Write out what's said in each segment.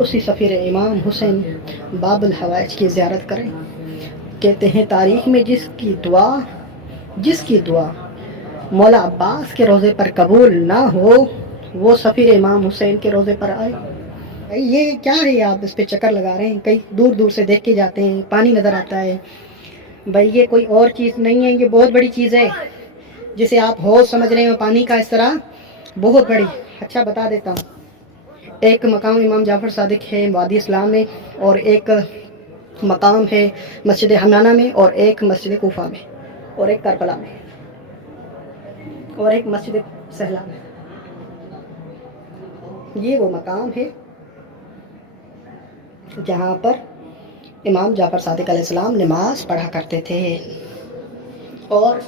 اسی سفیر امام حسین باب الحوائج کی زیارت کریں۔ کہتے ہیں تاریخ میں جس کی دعا مولا عباس کے روضے پر قبول نہ ہو وہ سفیر امام حسین کے روضے پر آئے۔ یہ کیا ہے، آپ اس پہ چکر لگا رہے ہیں، کئی دور دور سے دیکھ کے جاتے ہیں، پانی نظر آتا ہے۔ بھائی یہ کوئی اور چیز نہیں ہے، یہ بہت بڑی چیز ہے جسے آپ حوض سمجھ رہے ہیں پانی کا، اس طرح بہت بڑی۔ اچھا بتا دیتا ہوں، ایک مقام امام جعفر صادق ہے وادی اسلام میں، اور ایک مقام ہے مسجد حنانہ میں، اور ایک مسجد کوفہ میں، اور ایک کربلا میں، اور ایک مسجد سہلا میں۔ یہ وہ مقام ہے جہاں پر امام جعفر صادق علیہ السلام نماز پڑھا کرتے تھے۔ اور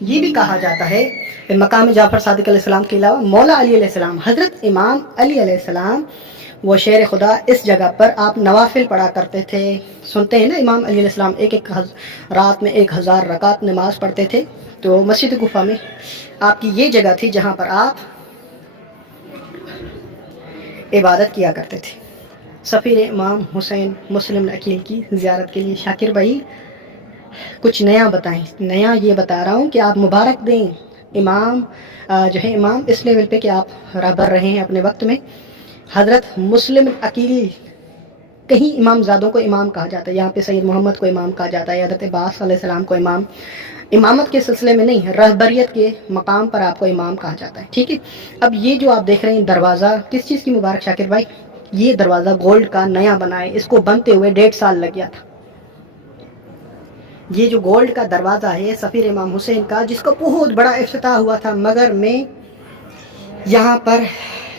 یہ بھی کہا جاتا ہے کہ مقام جعفر صادق علیہ السلام کے علاوہ مولا علی علیہ السلام، حضرت امام علی علیہ السلام وہ شیر خدا، اس جگہ پر آپ نوافل پڑھا کرتے تھے۔ سنتے ہیں نا امام علی علیہ السلام رات میں 1000 رکعت نماز پڑھتے تھے۔ تو مسجد کوفہ میں آپ کی یہ جگہ تھی جہاں پر آپ عبادت کیا کرتے تھے۔ سفیر امام حسین مسلم عقیل کی زیارت کے لیے شاکر بھائی کچھ نیا بتائیں۔ نیا یہ بتا رہا ہوں کہ آپ مبارک دیں امام جو ہے امام اس لیول پہ کہ آپ رہبر رہے ہیں اپنے وقت میں۔ حضرت مسلم عقیل، کہیں امام زادوں کو امام کہا جاتا ہے، یہاں پہ سید محمد کو امام کہا جاتا ہے، حضرت عباس علیہ السلام کو امام، امامت کے سلسلے میں نہیں، رہبریت کے مقام پر آپ کو امام کہا جاتا ہے، ٹھیک ہے۔ اب یہ جو آپ دیکھ رہے ہیں دروازہ کس چیز کی مبارک شاکر بھائی؟ یہ دروازہ گولڈ کا نیا بنا ہے، اس کو بنتے ہوئے 1.5 سال لگ گیا تھا۔ یہ جو گولڈ کا دروازہ ہے سفیر امام حسین کا، جس کا بہت بڑا افتتاح ہوا تھا، مگر میں یہاں پر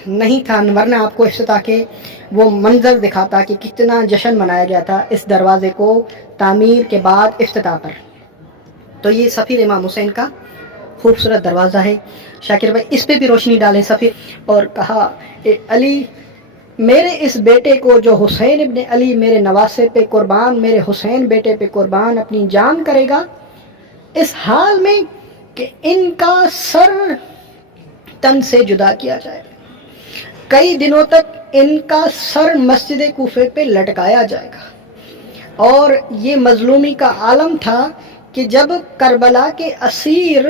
نہیں تھا، ورنہ آپ کو افتتاح کے وہ منظر دکھاتا کہ کتنا جشن منایا گیا تھا اس دروازے کو تعمیر کے بعد افتتاح پر۔ تو یہ سفیر امام حسین کا خوبصورت دروازہ ہے۔ شاکر بھائی اس پہ بھی روشنی ڈالیں سفیر۔ اور کہا اے علی میرے اس بیٹے کو جو حسین ابن علی میرے نواسے پہ قربان، میرے حسین بیٹے پہ قربان اپنی جان کرے گا، اس حال میں کہ ان کا سر تن سے جدا کیا جائے، کئی دنوں تک ان کا سر مسجد کوفے پہ لٹکایا جائے گا۔ اور یہ مظلومی کا عالم تھا کہ جب کربلا کے اسیر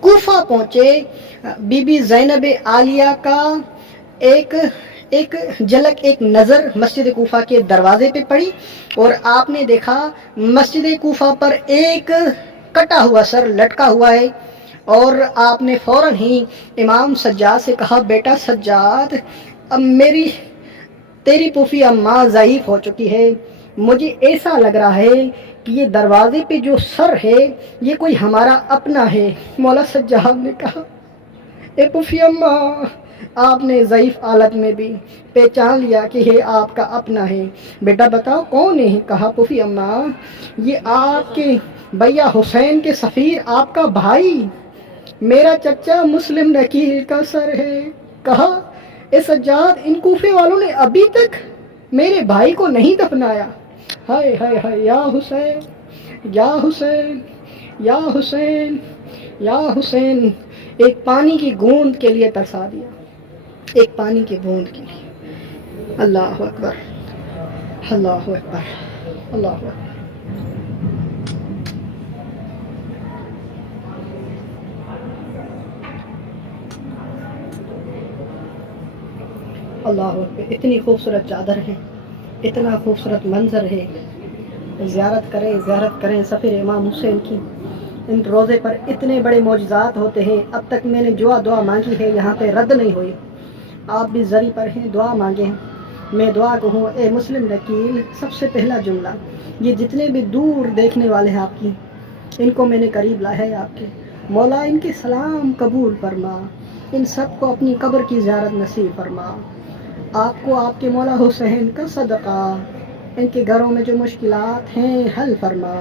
کوفہ پہنچے، بی بی زینب عالیہ کا ایک جھلک، ایک نظر مسجد کوفہ کے دروازے پہ پڑی، اور آپ نے دیکھا مسجد کوفہ پر ایک کٹا ہوا سر لٹکا ہوا ہے۔ اور آپ نے فوراً ہی امام سجاد سے کہا بیٹا سجاد، اب تیری پھوپھی اماں ضعیف ہو چکی ہے، مجھے ایسا لگ رہا ہے کہ یہ دروازے پہ جو سر ہے یہ کوئی ہمارا اپنا ہے۔ مولا سجاد نے کہا اے پھوپھی اماں، آپ نے ضعیف حالت میں بھی پہچان لیا کہ یہ آپ کا اپنا ہے، بیٹا بتاؤ کون ہے؟ کہا پھوپھی اماں یہ آپ کے بھیا حسین کے سفیر، آپ کا بھائی، میرا چچا مسلم عقیل کا سر ہے۔ کہا اے سجاد، ان کوفے والوں نے ابھی تک میرے بھائی کو نہیں دفنایا۔ ہائے ہائے ہائے، یا حسین یا حسین یا حسین یا حسین، ایک پانی کی گوند کے لیے ترسا دیا، ایک پانی کی بوند کے لیے۔ اللہ اکبر، اللہ اکبر، اللہ اکبر۔ اللہ اکبر، اتنی خوبصورت چادر ہے، اتنا خوبصورت منظر ہے۔ زیارت کریں سفیر امام حسین کی۔ ان روزے پر اتنے بڑے معجزات ہوتے ہیں، اب تک میں نے جو دعا مانگی ہے یہاں پہ رد نہیں ہوئی۔ آپ بھی ذری پر ہیں، دعا مانگیں۔ میں دعا کہوں اے مسلم عقیل، سب سے پہلا جملہ، یہ جتنے بھی دور دیکھنے والے ہیں آپ کی، ان کو میں نے قریب لایا ہے آپ کے، مولا ان کے سلام قبول فرما، ان سب کو اپنی قبر کی زیارت نصیب فرما، آپ کو آپ کے مولا حسین کا صدقہ، ان کے گھروں میں جو مشکلات ہیں حل فرما۔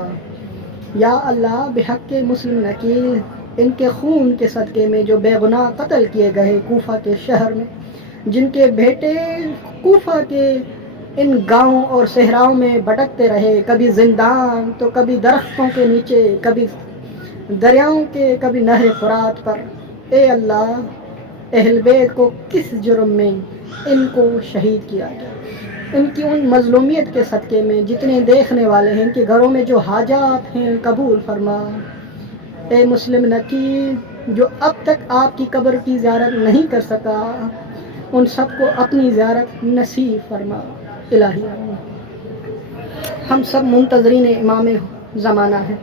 یا اللہ بحق مسلم عقیل، ان کے خون کے صدقے میں جو بے گناہ قتل کیے گئے کوفہ کے شہر میں، جن کے بیٹے کوفہ کے ان گاؤں اور صحراؤں میں بھٹکتے رہے، کبھی زندان تو کبھی درختوں کے نیچے، کبھی دریاؤں کے، کبھی نہر فرات پر، اے اللہ اہل بیت کو کس جرم میں ان کو شہید کیا گیا. ان کی ان مظلومیت کے صدقے میں جتنے دیکھنے والے ہیں ان کے گھروں میں جو حاجات ہیں قبول فرما. اے مسلم نکیر جو اب تک آپ کی قبر کی زیارت نہیں کر سکا ان سب کو اپنی زیارت نصیب فرما. الہی آمین. ہم سب منتظرین امام زمانہ ہیں.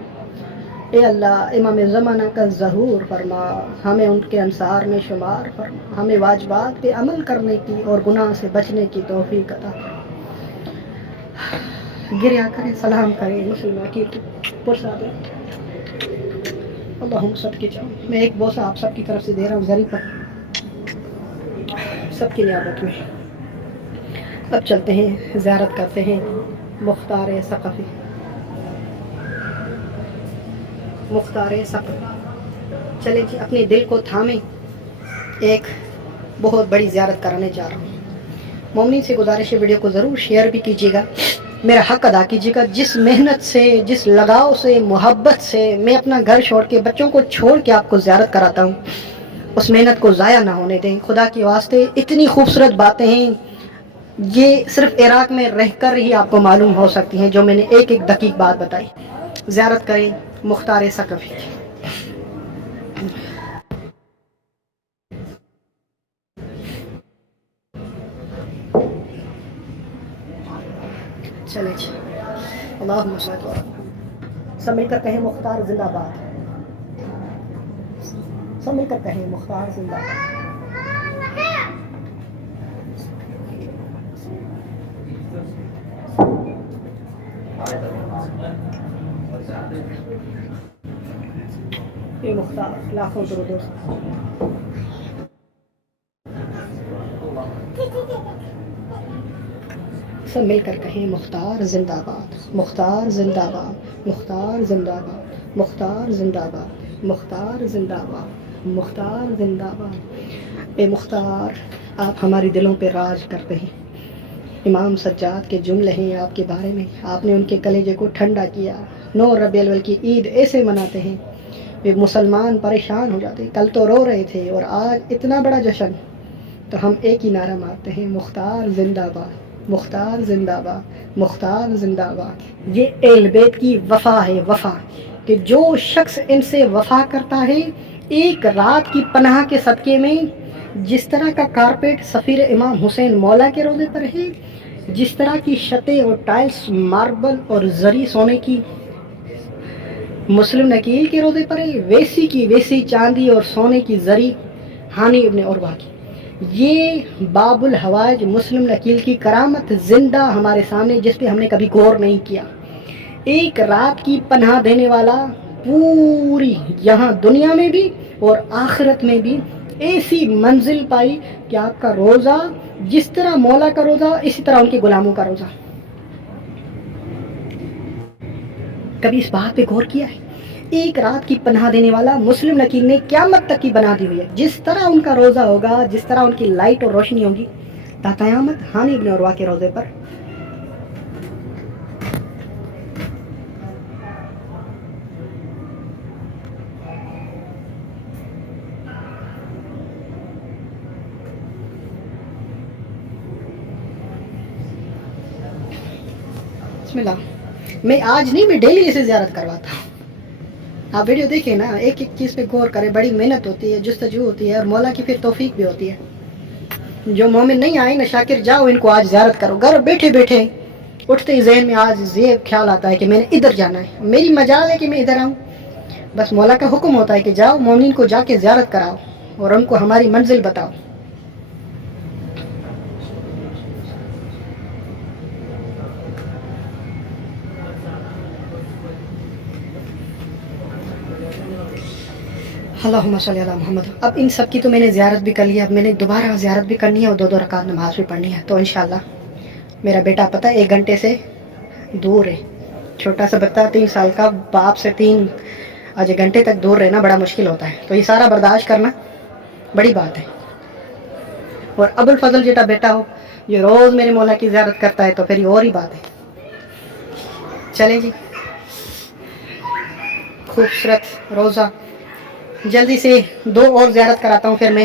اے اللہ امام زمانہ کا ظہور فرما. ہمیں ان کے انصار میں شمار فرما. ہمیں واجبات پہ عمل کرنے کی اور گناہ سے بچنے کی توفیق عطا فرما. گریا کریں سلام کریں مسلمہ کی پرساد. اللہم سب کی چاہوں. میں ایک بوسہ آپ سب کی طرف سے دے رہا ہوں زری پر سب کی نیابت میں. اب چلتے ہیں زیارت کرتے ہیں مختار ثقفی. مختار ثقفی. چلیں جی اپنے دل کو تھامیں. ایک بہت بڑی زیارت کرانے جا رہا ہوں. مومنین سے گزارش ہے ویڈیو کو ضرور شیئر بھی کیجیے گا. میرا حق ادا کیجیے گا. جس محنت سے جس لگاؤ سے محبت سے میں اپنا گھر چھوڑ کے بچوں کو چھوڑ کے آپ کو زیارت کراتا ہوں اس محنت کو ضائع نہ ہونے دیں. خدا کے واسطے اتنی خوبصورت باتیں ہیں یہ صرف عراق میں رہ کر ہی آپ کو معلوم ہو سکتی ہیں جو میں نے ایک ایک دقیق بات بتائی. زیارت کریں مختار ثقفی کی. چلے جی اللہم صل علی محمد. سب مل کر کہیں مختار زندہ باد. سب مل کر کہیں مختار زندہ باد. یہ مختار لاکھوں درود و سب مل کر کہیں مختار زندہ باد. مختار زندہ باد. مختار زندہ باد. مختار زندہ باد. مختار زندہ باد. مختار زندہ باد. اے مختار آپ ہمارے دلوں پہ راج کرتے ہیں. امام سجاد کے جملے ہیں آپ کے بارے میں. آپ نے ان کے کلیجے کو ٹھنڈا کیا. 9 ربیع الاول کی عید ایسے مناتے ہیں کہ مسلمان پریشان ہو جاتے. کل تو رو رہے تھے اور آج اتنا بڑا جشن. تو ہم ایک ہی نعرہ مارتے ہیں مختار زندہ باد. مختار زندہ باد. مختار زندہ باد. یہ اہل بیت کی وفا ہے. وفا کہ جو شخص ان سے وفا کرتا ہے ایک رات کی پناہ کے صدقے میں جس طرح کا کارپیٹ سفیر امام حسین مولا کے روضے پر ہے جس طرح کی چھتیں اور ٹائلز ماربل اور زری سونے کی مسلم نکیل کے روضے پر ہے ویسی کی ویسی چاندی اور سونے کی زری ہانی ابن عروہ کی. یہ باب الحوائج مسلم نکیل کی کرامت زندہ ہمارے سامنے جس پہ ہم نے کبھی غور نہیں کیا. ایک رات کی پناہ دینے والا پوری یہاں دنیا میں بھی اور آخرت میں بھی ایسی منزل پائی کہ آپ کا روزہ جس طرح مولا کا روزہ اسی طرح ان کے غلاموں کا روزہ. کبھی اس بات پہ غور کیا ہے؟ ایک رات کی پناہ دینے والا مسلم نکیل نے قیامت تک کی بنا دی ہوئی ہے. جس طرح ان کا روزہ ہوگا جس طرح ان کی لائٹ اور روشنی ہوگی تا قیامت ہانی ابن عروہ کے روزے پر. بسم اللہ. میں آج نہیں میں ڈیلی اسے زیارت کرواتا ہوں. آپ ویڈیو دیکھیں نا ایک ایک چیز پہ غور کریں. بڑی محنت ہوتی ہے جستجو ہوتی ہے اور مولا کی پھر توفیق بھی ہوتی ہے. جو مومن نہیں آئے نا شاکر جاؤ ان کو آج زیارت کرو. گھر بیٹھے بیٹھے اٹھتے ہی ذہن میں آج یہ خیال آتا ہے کہ میں نے ادھر جانا ہے. میری مجال ہے کہ میں ادھر آؤں. بس مولا کا حکم ہوتا ہے کہ جاؤ مومنین کو جا کے زیارت کراؤ اور ان کو ہماری منزل بتاؤ. اللہم صلی علی محمد. اب ان سب کی تو میں نے زیارت بھی کر لی. اب میں نے دوبارہ زیارت بھی کرنی ہے اور 2 رکعت نماز بھی پڑھنی ہے. تو انشاءاللہ میرا بیٹا پتہ 1 گھنٹے سے دور ہے. چھوٹا سا بچہ 3 سال کا باپ سے 3 گھنٹے تک دور رہنا بڑا مشکل ہوتا ہے. تو یہ سارا برداشت کرنا بڑی بات ہے. اور ابو الفضل جیٹا بیٹا ہو یہ روز میرے مولا کی زیارت کرتا ہے تو پھر یہ اور ہی بات ہے. چلیں جی خوبصورت روزہ جلدی سے 2 اور زیارت کراتا ہوں پھر میں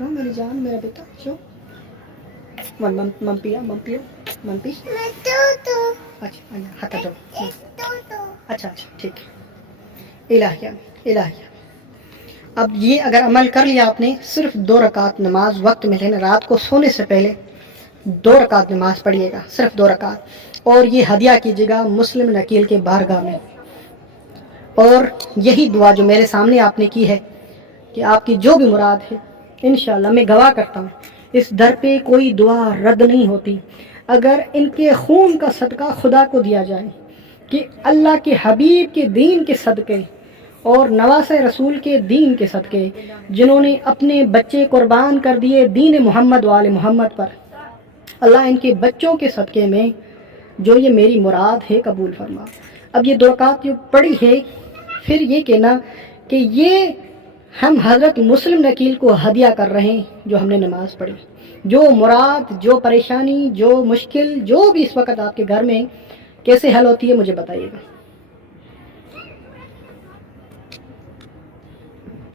شو میری جان میرا بیٹا شو ممپیا ممپی اچھا ہاتھ ہٹو اچھا ٹھیک الہیہ الہیہ اب یہ اگر عمل کر لیا آپ نے صرف 2 رکعت نماز وقت میں لینا رات کو سونے سے پہلے 2 رکعت نماز پڑھیے گا صرف 2 رکعت اور یہ ہدیہ کیجیے گا مسلم نکیل کے بارگاہ میں اور یہی دعا جو میرے سامنے آپ نے کی ہے کہ آپ کی جو بھی مراد ہے انشاءاللہ میں گواہ کرتا ہوں اس در پہ کوئی دعا رد نہیں ہوتی اگر ان کے خون کا صدقہ خدا کو دیا جائے کہ اللہ کے حبیب کے دین کے صدقے اور نواسہ رسول کے دین کے صدقے جنہوں نے اپنے بچے قربان کر دیے دین محمد وآل محمد پر اللہ ان کے بچوں کے صدقے میں جو یہ میری مراد ہے قبول فرما اب یہ 2 رکعت جو پڑھی ہے پھر یہ کہنا کہ یہ ہم حضرت مسلم نکیل کو ہدیہ کر رہے ہیں جو ہم نے نماز پڑھی جو مراد جو پریشانی جو مشکل جو بھی اس وقت آپ کے گھر میں کیسے حل ہوتی ہے مجھے بتائیے گا